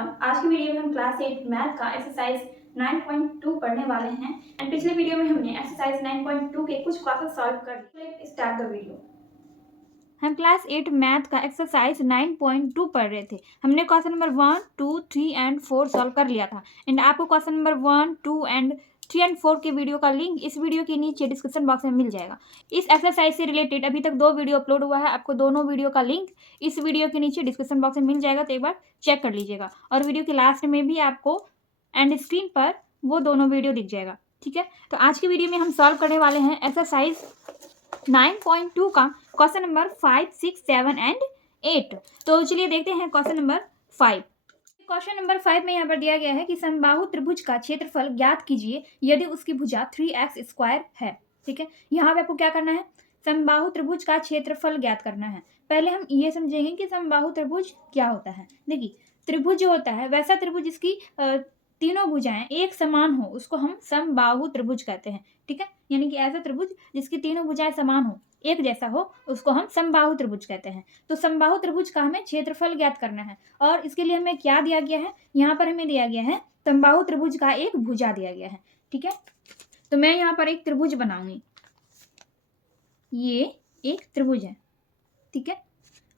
Everyone, आज की video में हम क्लास 8 मैथ का एक्सरसाइज 9.2 पढ़ने वाले हैं एंड पिछले वीडियो में हमने एक्सरसाइज 9.2 के कुछ क्वेश्चन सॉल्व कर लिए। Let's start the video. हम क्लास 8 मैथ का एक्सरसाइज 9.2 पढ़ रहे थे। हमने क्वेश्चन नंबर 1, 2, 3 एंड 4 सॉल्व कर लिया था एंड आपको क्वेश्चन नंबर 1, 2 एंड 3 एंड 4 के वीडियो का लिंक इस वीडियो के नीचे डिस्क्रिप्शन बॉक्स में मिल जाएगा। इस एक्सरसाइज से रिलेटेड अभी तक 2 वीडियो अपलोड हुआ है, आपको दोनों वीडियो का लिंक इस वीडियो के नीचे डिस्क्रिप्शन बॉक्स में मिल जाएगा, तो एक बार चेक कर लीजिएगा। और वीडियो के लास्ट में भी आपको एंड स्क्रीन पर वो दोनों वीडियो दिख जाएगा। ठीक है, तो आज की वीडियो में हम सॉल्व करने वाले हैं एक्सरसाइज 9.2 का क्वेश्चन नंबर 5, 6, 7 एंड 8। तो चलिए देखते हैं क्वेश्चन नंबर 5। क्वेश्चन नंबर 5 में यहाँ पर दिया गया है कि समबाहु त्रिभुज का क्षेत्रफल ज्ञात कीजिए यदि उसकी भुजा 3x² है। ठीक है, यहाँ पे आपको क्या करना है, समबाहु त्रिभुज का क्षेत्रफल ज्ञात करना है। पहले हम ये समझेंगे कि समबाहु त्रिभुज क्या होता है। देखिए, त्रिभुज जो होता है वैसा त्रिभुज जिसकी तीनों भुजाएं एक समान हो उसको हम समबाहु त्रिभुज कहते हैं। ठीक है, यानी कि ऐसा त्रिभुज जिसकी तीनों भुजाएं समान हो, एक जैसा हो, उसको हम समबाहु त्रिभुज कहते हैं। तो समबाहु त्रिभुज का हमें क्षेत्रफल ज्ञात करना है और इसके लिए हमें क्या दिया गया है, यहाँ पर हमें दिया गया है समबाहु त्रिभुज का एक भुजा दिया गया है। ठीक है, तो मैं यहाँ पर एक त्रिभुज बनाऊंगी, ये एक त्रिभुज है। ठीक है,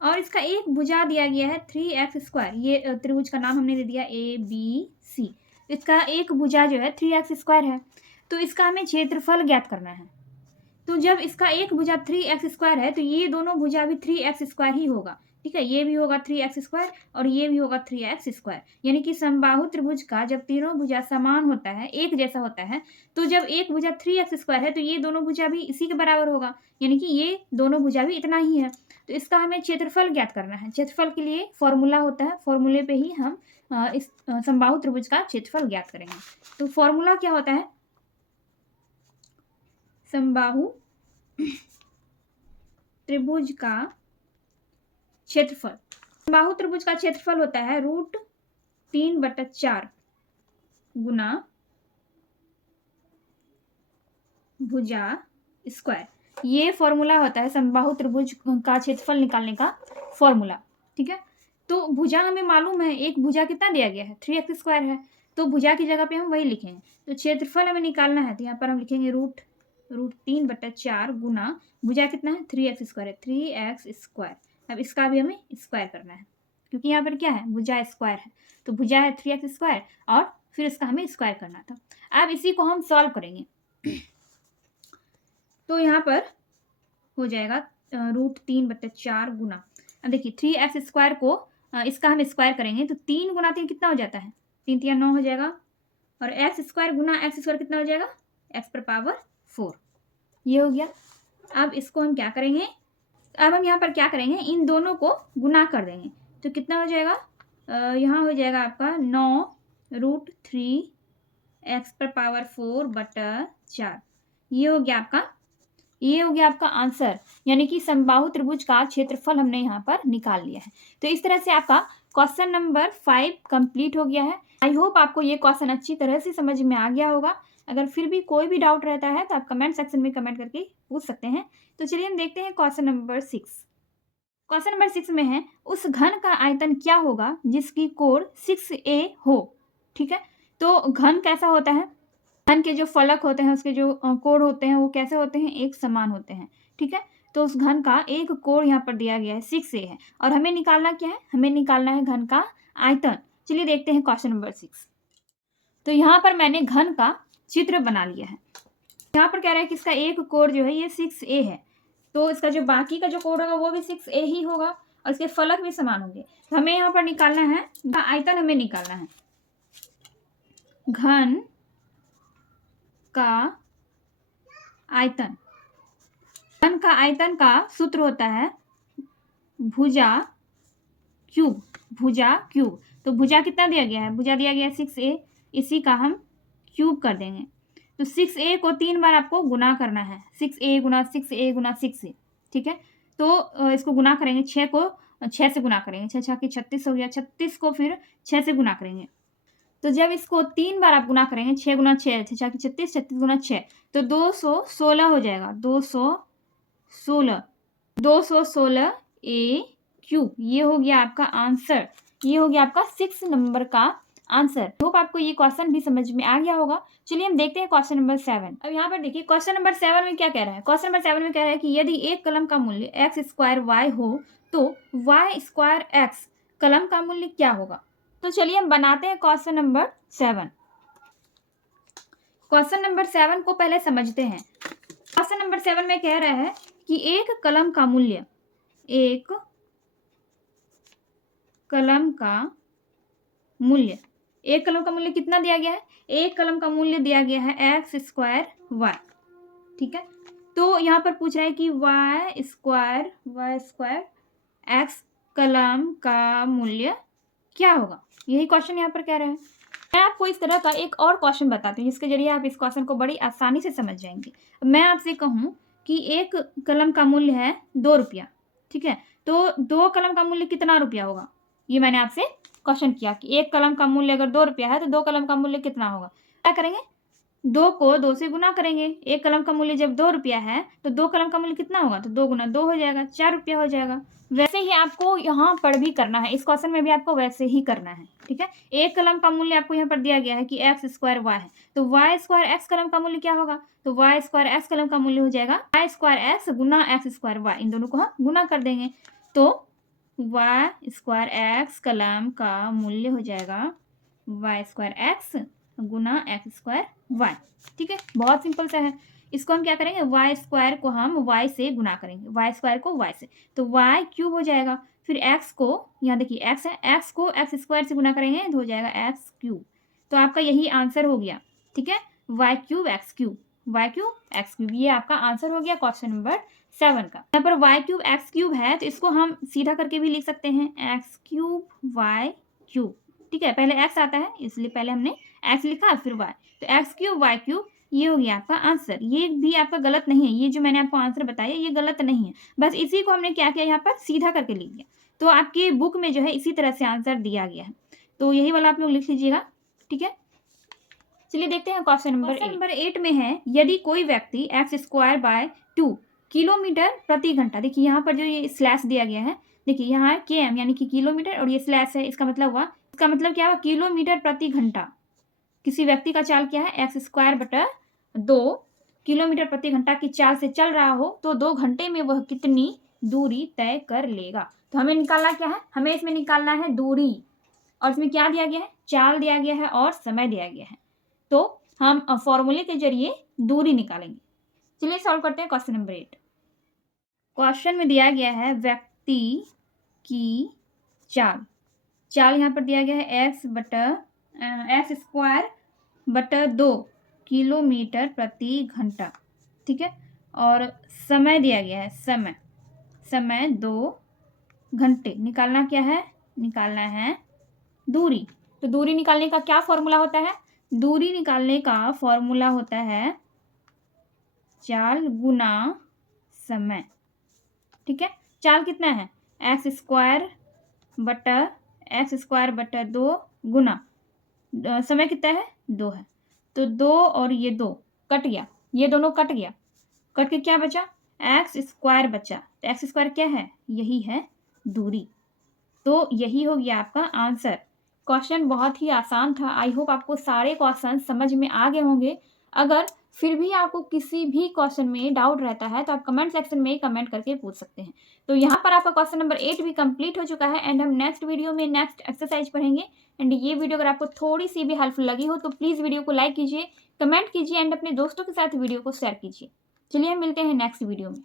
और इसका एक भुजा दिया गया है 3x²। ये त्रिभुज का नाम हमने दे दिया ABC। इसका एक भुजा जो है 3x² है, तो इसका हमें क्षेत्रफल ज्ञात करना है। तो जब इसका एक भुजा 3x² है तो ये दोनों भुजा भी 3x² ही होगा। ठीक है, ये भी होगा 3x² और ये भी होगा 3x²। यानी कि समबाहु त्रिभुज का जब तीनों भुजा समान होता है, एक जैसा होता है, तो जब एक भुजा 3x² है तो ये दोनों भुजा भी इसी के बराबर होगा, यानी कि ये दोनों भुजा भी इतना ही है। तो इसका हमें क्षेत्रफल ज्ञात करना है। क्षेत्रफल के लिए फॉर्मूला होता है, फॉर्मूले पे ही हम इस समबाहु त्रिभुज का क्षेत्रफल ज्ञात करेंगे। तो फॉर्मूला क्या होता है, समबाहु त्रिभुज का क्षेत्रफल। समबाहु त्रिभुज का क्षेत्रफल होता है √3/4 गुना भुजा स्क्वायर। ये फॉर्मूला होता है समबाहु त्रिभुज का क्षेत्रफल निकालने का फॉर्मूला। ठीक है, तो भुजा हमें मालूम है, एक भुजा कितना दिया गया है 3x² है, तो भुजा की जगह पे हम वही लिखेंगे। तो क्षेत्रफल हमें निकालना है, तो यहाँ पर हम लिखेंगे √3/4 गुना भुजा कितना है 3x² है, 3x²। अब इसका भी हमें स्क्वायर करना है, क्योंकि यहाँ पर क्या है, भुजा स्क्वायर है, तो भुजा है 3x² और फिर इसका हमें स्क्वायर करना था। अब इसी को हम सॉल्व करेंगे, तो यहाँ पर हो जाएगा √3/4 गुना। अब देखिए 3x² को इसका हम स्क्वायर करेंगे तो 3 गुना 3 कितना हो जाता है, 3 3 9 हो जाएगा, और x² गुना x² कितना हो जाएगा, x⁴ ये हो गया। अब इसको हम क्या करेंगे, अब हम यहाँ पर क्या करेंगे, इन दोनों को गुना कर देंगे, तो कितना हो जाएगा, यहाँ हो जाएगा आपका 9√3x⁴/4। ये हो गया आपका आंसर, यानी कि समबाहु त्रिभुज का क्षेत्रफल हमने यहाँ पर निकाल लिया है। तो इस तरह से आपका क्वेश्चन नंबर 5 कंप्लीट हो गया है। आई होप आपको ये क्वेश्चन अच्छी तरह से समझ में आ गया होगा। अगर फिर भी कोई भी डाउट रहता है तो आप कमेंट सेक्शन में कमेंट करके पूछ सकते हैं। तो चलिए हम देखते हैं क्वेश्चन नंबर 6। क्वेश्चन नंबर 6 में है, उस घन का आयतन क्या होगा जिसकी कोण 6a हो। ठीक है, तो घन कैसा होता है, घन के जो फलक होते हैं उसके जो कोण होते हैं वो कैसे होते हैं, एक समान होते हैं। ठीक है, तो उस घन का एक कोण यहाँ पर दिया गया है 6a है, और हमें निकालना क्या है, हमें निकालना है घन का आयतन। चलिए देखते हैं क्वेश्चन नंबर 6। तो यहाँ पर मैंने घन का चित्र बना लिया है। यहाँ पर कह रहा है कि इसका एक कोण जो है ये 6a है, तो इसका जो बाकी का जो कोण होगा वो भी 6a ही होगा और इसके फलक भी समान होंगे। तो हमें यहाँ पर निकालना है आयतन, हमें निकालना है घन का आयतन। घन का आयतन का सूत्र होता है भुजा क्यूब। तो भुजा कितना दिया गया है, भुजा दिया गया है 6a, इसी का हम क्यूब कर देंगे। तो 6a को 3 बार आपको गुना करना है, 6a गुना 6a गुना 6a। ठीक है, तो इसको गुना करेंगे, 6 को 6 से गुना करेंगे, 6 6 36 हो गया, 36 को फिर 6 से गुना करेंगे। तो जब इसको 3 बार आप गुना करेंगे, 6 गुना 6, 6 6 36, 36 गुना 6, तो 216 हो जाएगा, 216 216a क्यूब। ये हो गया आपका आंसर, ये हो गया आपका 6 नंबर का आंसर। होप आपको ये क्वेश्चन भी समझ में आ गया होगा। चलिए हम देखते हैं क्वेश्चन नंबर 7। अब यहाँ पर देखिए क्वेश्चन नंबर 7 में क्या कह रहा है। क्वेश्चन नंबर 7 में कह रहा है कि यदि एक कलम का मूल्य एक्स स्क्वायर वाई हो तो वाई स्क्वायर एक्स कलम का मूल्य क्या होगा। तो चलिए हम बनाते हैं क्वेश्चन नंबर 7। क्वेश्चन नंबर 7 को पहले समझते हैं। क्वेश्चन नंबर 7 में कह रहा है कि एक कलम का मूल्य कितना दिया गया है। एक कलम का मूल्य दिया गया है एक्स स्क्वायर वाई। ठीक है, तो यहाँ पर पूछ रहा है कि वाई स्क्वायर एक्स कलम का मूल्य क्या होगा। यही क्वेश्चन यहाँ पर कह रहे हैं। मैं आपको इस तरह का एक और क्वेश्चन बताती हूँ जिसके जरिए आप इस क्वेश्चन को बड़ी आसानी से समझ जाएंगे। मैं आपसे कहूँ कि एक कलम का मूल्य है 2 रुपया। ठीक है, तो 2 कलम का मूल्य कितना रुपया होगा। ये मैंने आपसे क्वेश्चन किया कि एक कलम का मूल्य अगर 2 रुपया है तो 2 कलम का मूल्य कितना होगा। क्या करेंगे, 2 को 2 से गुना करेंगे। एक कलम का मूल्य जब 2 रुपया है तो 2 कलम का मूल्य कितना होगा, तो 2 गुना 2 हो जाएगा, 4 रुपया हो जाएगा। वैसे ही आपको यहाँ पर भी करना है, इस क्वेश्चन में भी आपको वैसे ही करना है। ठीक है, एक कलम का मूल्य आपको यहाँ पर दिया गया है कि एक्स स्क्वायर वाई है, तो वाई स्क्वायर एक्स कलम का मूल्य क्या होगा, तो वाई स्क्वायर एक्स कलम का मूल्य हो जाएगा वाई स्क्वायर एक्स गुना एक्स स्क्वायर वाई। इन दोनों को हम गुना कर देंगे तो वाई स्क्वायर एक्स कलम का मूल्य हो जाएगा वाई स्क्वायर एक्स गुना एक्स स्क्वायर वाई। ठीक है, बहुत सिंपल सा है। इसको हम क्या करेंगे, वाई स्क्वायर को हम वाई से गुना करेंगे, वाई स्क्वायर को वाई से, तो वाई क्यूब हो जाएगा। फिर एक्स को, यहाँ देखिए एक्स है, एक्स को एक्स स्क्वायर से गुना करेंगे तो हो जाएगा एक्स क्यूब। तो आपका यही आंसर हो गया। ठीक है, y cube x cube, y cube x cube, ये आपका आंसर हो गया क्वेश्चन नंबर 7 का। यहाँ पर वाई क्यूब एक्स क्यूब है तो इसको हम सीधा करके भी लिख सकते हैं, एक्स क्यूब वाई क्यूब। ठीक है, पहले एक्स आता है इसलिए पहले हमने एक्स लिखा फिर वाई, तो एक्स क्यूब वाई क्यूब, ये हो गया आपका आंसर। ये भी आपका गलत नहीं है, ये जो मैंने आपको आंसर बताया ये गलत नहीं है, बस इसी को हमने क्या किया यहाँ पर सीधा करके लिख दिया। तो आपकी बुक में जो है इसी तरह से आंसर दिया गया है, तो यही वाला आप लोग लिख लीजिएगा। ठीक है, चलिए देखते हैं क्वेश्चन नंबर 8 में है, यदि कोई व्यक्ति एक्स स्क्वायर बाय 2 किलोमीटर प्रति घंटा, देखिए यहाँ पर जो ये स्लैश दिया गया है, देखिए यहाँ के एम यानी कि किलोमीटर और ये स्लैश है, इसका मतलब क्या हुआ, किलोमीटर प्रति घंटा। किसी व्यक्ति का चाल क्या है, एक्स स्क्वायर बटा 2 किलोमीटर प्रति घंटा की चाल से चल रहा हो तो 2 घंटे में वह कितनी दूरी तय कर लेगा। तो हमें निकालना क्या है, हमें इसमें निकालना है दूरी, और इसमें क्या दिया गया है, चाल दिया गया है और समय दिया गया है। तो हम फॉर्मूले के जरिए दूरी निकालेंगे। चलिए सॉल्व करते हैं क्वेश्चन नंबर 8। क्वेश्चन में दिया गया है व्यक्ति की चाल, यहाँ पर दिया गया है एक्स स्क्वायर बटा 2 किलोमीटर प्रति घंटा। ठीक है, और समय दिया गया है, समय 2 घंटे। निकालना क्या है, निकालना है दूरी। तो दूरी निकालने का क्या फॉर्मूला होता है, दूरी निकालने का फॉर्मूला होता है चाल गुना समय। ठीक है, चाल कितना है, एक्स स्क्वायर बटा 2 गुना समय कितना है, 2 है, तो 2 और ये 2 कट गया, ये दोनों कट गया, कट के क्या बचा, एक्स स्क्वायर बचा। तो एक्स स्क्वायर क्या है, यही है दूरी। तो यही हो गया आपका आंसर। क्वेश्चन बहुत ही आसान था। आई होप आपको सारे क्वेश्चन समझ में आ गए होंगे। अगर फिर भी आपको किसी भी क्वेश्चन में डाउट रहता है तो आप कमेंट सेक्शन में कमेंट करके पूछ सकते हैं। तो यहाँ पर आपका क्वेश्चन नंबर 8 भी कंप्लीट हो चुका है एंड हम नेक्स्ट वीडियो में नेक्स्ट एक्सरसाइज पढ़ेंगे। एंड ये वीडियो अगर आपको थोड़ी सी भी हेल्पफुल लगी हो तो प्लीज़ वीडियो को लाइक कीजिए, कमेंट कीजिए एंड अपने दोस्तों के साथ वीडियो को शेयर कीजिए। चलिए हम मिलते हैं नेक्स्ट वीडियो में।